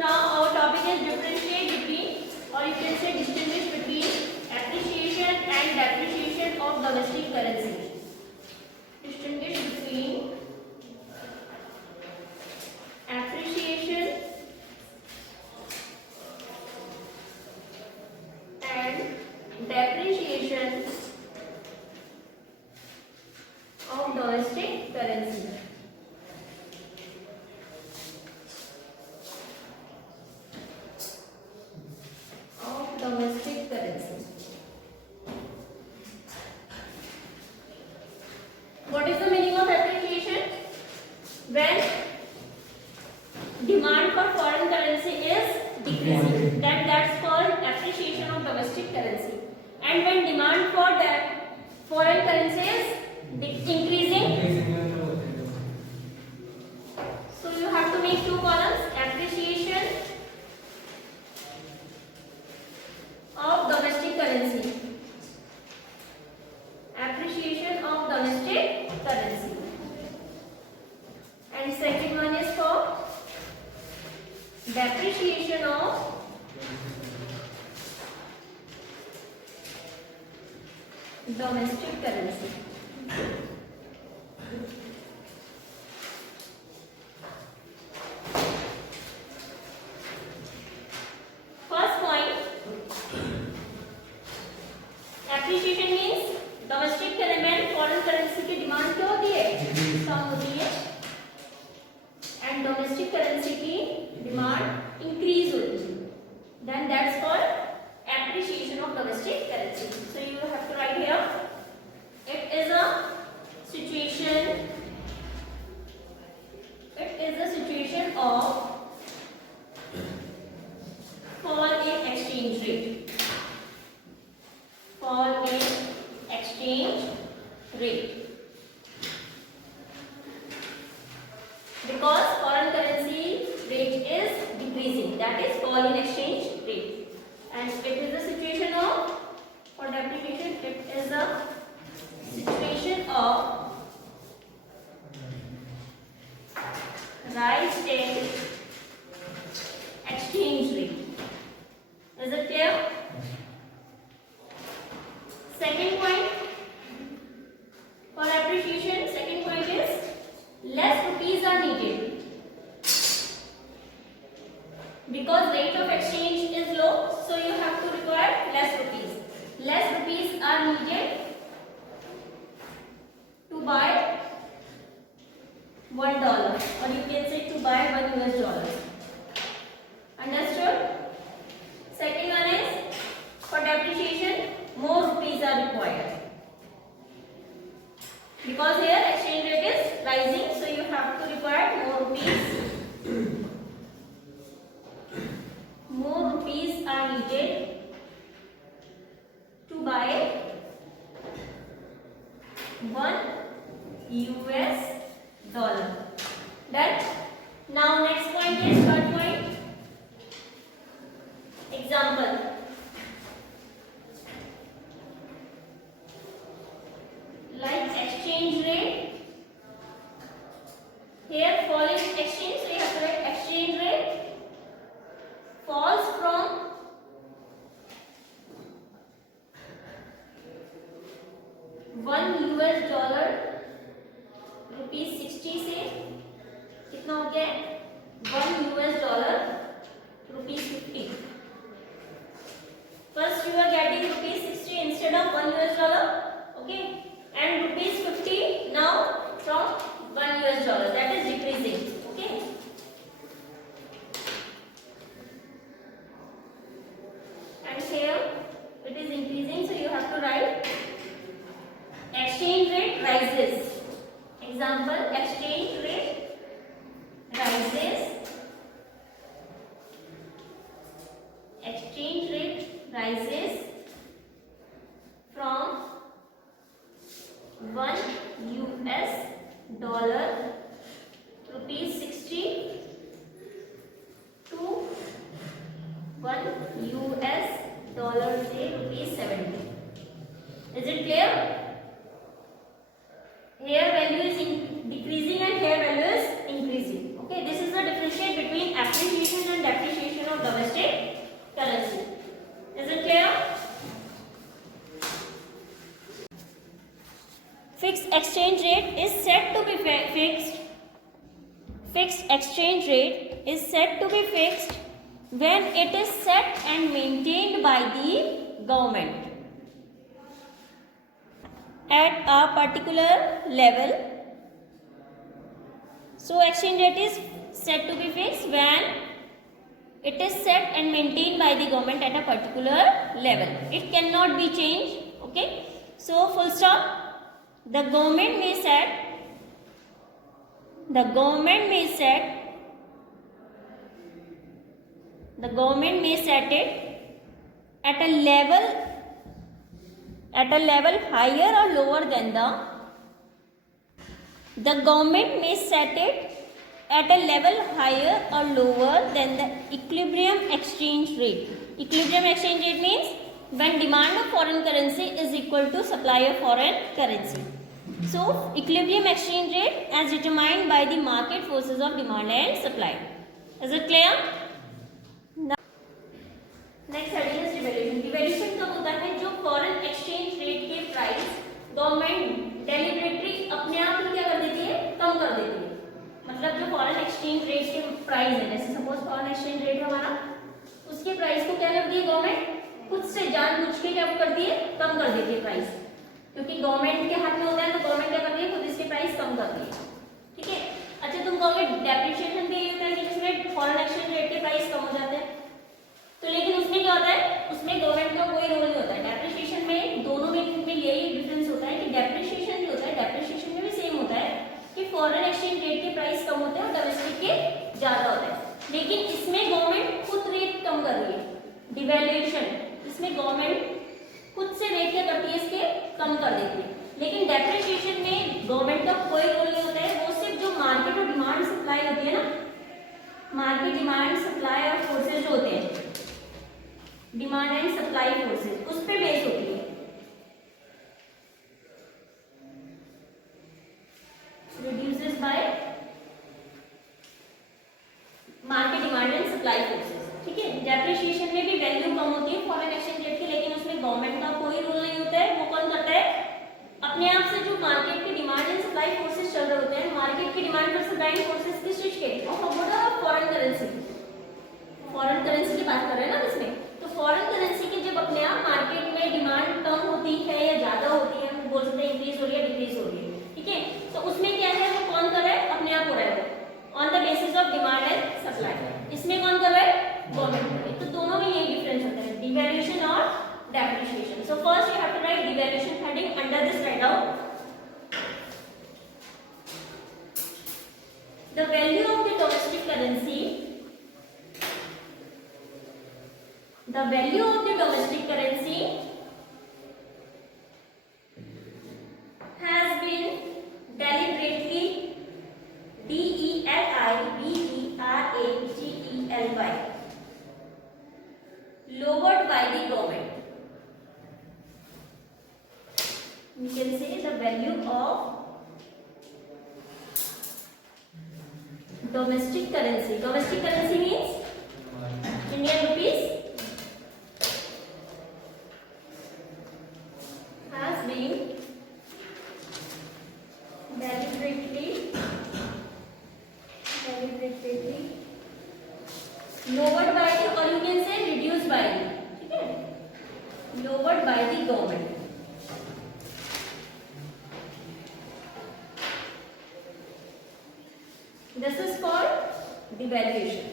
now our topic is differentiate between, or you can say distinguish between appreciation and depreciation of domestic currency. Distinguish between appreciation and depreciation of domestic currency. Domestic currency. What is the meaning of appreciation? When demand for foreign currency is decreasing, then that's called appreciation of domestic currency. And when demand for that foreign currency is increasing, so you have to make two columns: appreciation of domestic currency. Appreciation of domestic currency. And second one is for depreciation of domestic currency. First point, appreciation means domestic में foreign currency की demand क्या होती है, कम होती है, and domestic currency की demand increase होती है, then that's called appreciation of domestic currency. So you have to write here, it is a situation of fall in exchange rate. Fall in exchange rate. Because foreign currency rate is decreasing, that is fall in exchange rate. And it is a situation of, for depreciation, it is a situation of rise in exchange rate. Is it clear? Second point for appreciation, second point is less rupees are needed because rate of exchange is low, so you have to require less rupees. Less rupees are needed to buy $1, or you can say to buy $1. Understood? Second one is for depreciation, more rupees are required because here exchange rate is rising, so you have to require more rupees. More rupees are needed to buy $1. That now next point is third point. Example. Like exchange rate, here fall in exchange, so you have to write exchange rate falls from $1 rupees 60 से कितना हो गया $1 rupees 50. First you are getting rupees 60 instead of $1, okay, and rupees 50 now from $1, that is decreasing, okay. And here it is increasing, so you have to write exchange rate rises. Example, exchange rate rises. Exchange rate rises from $1 rupees 60 to $1 say rupees 70. Is it clear? Here value is decreasing and here value is increasing. Okay, this is the differentiate between appreciation and depreciation fixed exchange rate is said to be fixed when it is set and maintained by the government at a particular level. So exchange rate is said to be fixed when it is set and maintained by the government at a particular level. It cannot be changed. Okay, so full stop. The government may set it at a level higher or lower than the government may set it at a level higher or lower than the equilibrium exchange rate. Equilibrium exchange rate means when demand of foreign currency is equal to supply of foreign currency. So equilibrium exchange rate as determined by the market forces of demand and supply. Is it clear? Next heading is devaluation. Devaluation कब होता है? जो foreign exchange rate के price government deliberately अपने आप ही क्या कर देती है, कम कर देती है. मतलब जो फॉरेन एक्सचेंज रेट के प्राइस है, जैसे सपोज फॉरेन एक्सचेंज रेट हमारा, उसके प्राइस को क्या करती है गवर्नमेंट खुद से जानबूझ के क्या करती है, कम कर देती है प्राइस. क्योंकि गवर्नमेंट के हाथ में होता है तो गवर्नमेंट क्या करती है, खुद इसके प्राइस कम करती है. ठीक है. अच्छा, तुम कहोगे डेप्रिसिएशन भी होता है कि जिसमें फॉरेन एक्सचेंज रेट के प्राइस कम हो जाते हैं. तो लेकिन उसमें क्या होता है, उसमें गवर्नमेंट का कोई रोल नहीं होता है. डेप्रिसिएशन में दोनों में यही डिफरेंस होता है कि डेप्रिसिएशन जो होता है, डेप्रिसिएशन में भी सेम होता है कि फॉरेन एक्सचेंज रेट के प्राइस कम होते हैं और डोमेस्टिक के ज्यादा होते हैं. लेकिन इसमें गवर्नमेंट खुद रेट कम कर रही है. डिवैल्यूएशन, इसमें गवर्नमेंट खुद से रेट क्या करती है, इसके कम कर देती है. लेकिन डेप्रिसिएशन में गवर्नमेंट का कोई रोल नहीं होता है. वो सिर्फ जो मार्केट और डिमांड सप्लाई होती है ना, मार्केट डिमांड सप्लाई और फोर्सेज जो होते हैं, डिमांड एंड सप्लाई फोर्सेज, उस पे बेस होती है. Reduces by market demand and supply forces. ठीक है. डेप्रिसिएशन में भी वैल्यू कम होती है फॉरेन एक्सचेंज रेट की, लेकिन उसमें गवर्नमेंट का कोई रोल नहीं होता है. वो कौन करता है, अपने आप से जो मार्केट की डिमांड एंड सप्लाई फोर्सेज चल रहे होते हैं, मार्केट की डिमांड और सप्लाई फोर्सेज किस चीज के, और फॉरेन करेंसी. फॉरेन करेंसी की बात कर रहे हैं ना इसमें. तो फॉरेन करेंसी की जब अपने आप मार्केट में डिमांड कम होती है या ज्यादा होती है, बोल सकते हैं इंक्रीज हो रही है, डिक्रीज हो रही है. ठीक है. तो उसमें क्या है, वो कौन कर रहा है, अपने आप हो रहा है on the basis of demand and supply. इसमें कौन कर रहा है, गवर्नमेंट कर रही है. तो दोनों में यही डिफरेंस होता है, डिवैल्यूएशन और depreciation. So first you have to write devaluation heading. Under this write down the value of the domestic currency. The value of the domestic currency has been deliberately DELIBERATELY lowered by the government. We can say the value of domestic currency. Domestic currency means Indian rupees has been deliberately lowered by the, or you can say reduced by the, ठीक है, lowered by the government. This is called devaluation.